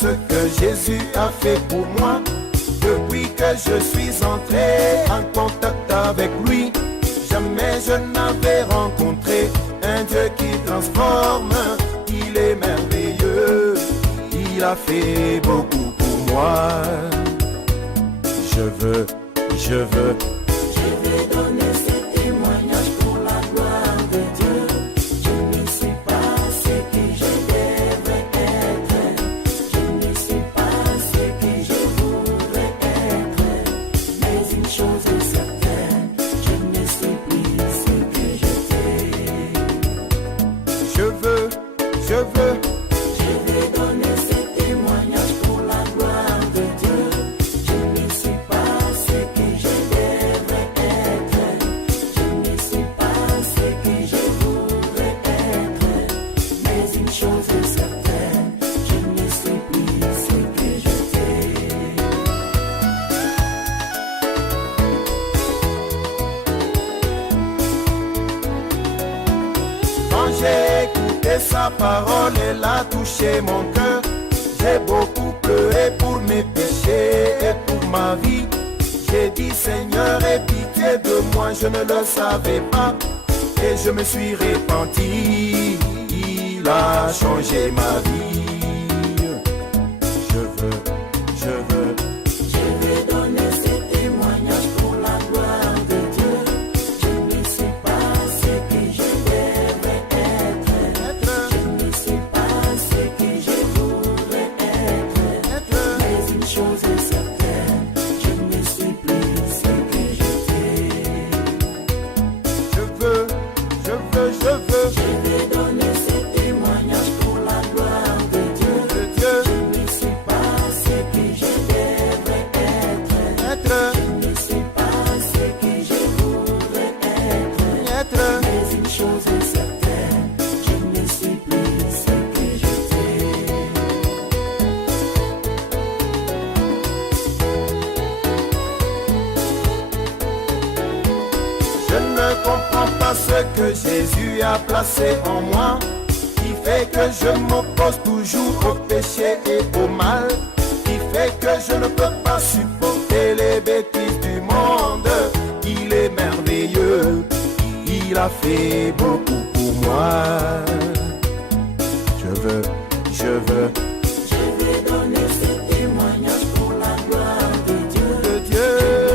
ce que Jésus a fait pour moi. Depuis que je suis entré en contact avec lui, jamais je n'avais rencontré un Dieu qui transforme. Il est merveilleux, il a fait beaucoup pour moi. Je veux donner ce témoignage pour la gloire de Dieu. Je ne sais pas ce que je devrais être, je ne sais pas ce que je voudrais être, mais une chose est certaine, je ne sais plus ce que j'étais. Je veux donner ce témoignage pour la gloire de Dieu. Je ne sais pas ce que je devrais être, je ne sais pas ce que je voudrais être, mais une chose est certaine, je ne sais plus ce que j'étais. Quand j'ai écouté sa parole, elle a touché mon cœur. J'ai beaucoup pleuré pour mes péchés et pour ma vie. J'ai dit Seigneur, aie pitié de moi, je ne le savais pas. Et je me suis repenti, il a changé ma vie. Je veux donner ce témoignage pour la gloire de Dieu. Je ne sais pas ce que je devrais être, je ne sais pas ce que je voudrais être, mais une chose est certaine, je ne sais plus ce que j'étais. Je veux donner ce témoignage pour la gloire de Dieu. Je ne sais pas ce que je devrais être, je ne sais pas ce que je voudrais être, mais une chose est certaine, je ne sais plus ce que j'étais. Je ne comprends pas ce que Jésus a placé en moi, qui fait que je m'oppose toujours au péché et au mal, qui fait que je ne peux pas supporter les bêtises du monde. Il est merveilleux, il a fait beaucoup pour moi. Je veux donner ce témoignage pour la gloire de Dieu. Je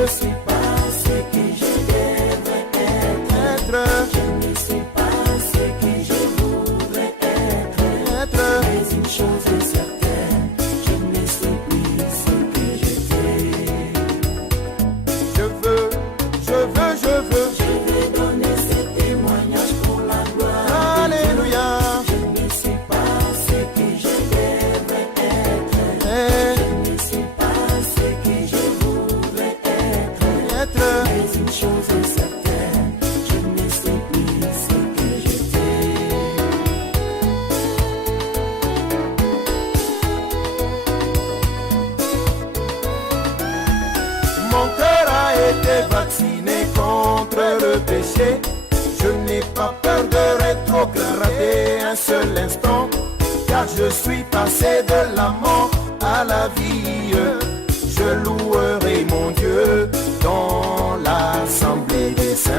ne sais pas ce que je devrais être, je ne sais pas ce que je voudrais être, mais une chose est certaine, je ne sais plus ce que j'étais. Je veux donner ce témoignage pour la gloire. Alléluia. Je ne sais pas ce que je devrais être, je ne sais pas ce que je voudrais être, mais une chose est certaine, je ne sais plus ce que j'étais. Mon cœur a été vacciné contre le péché. Je n'ai pas peur de rétrograder un seul instant, car je suis passé de la mort à la vie. Je louerai mon Dieu dans l'assemblée des saints.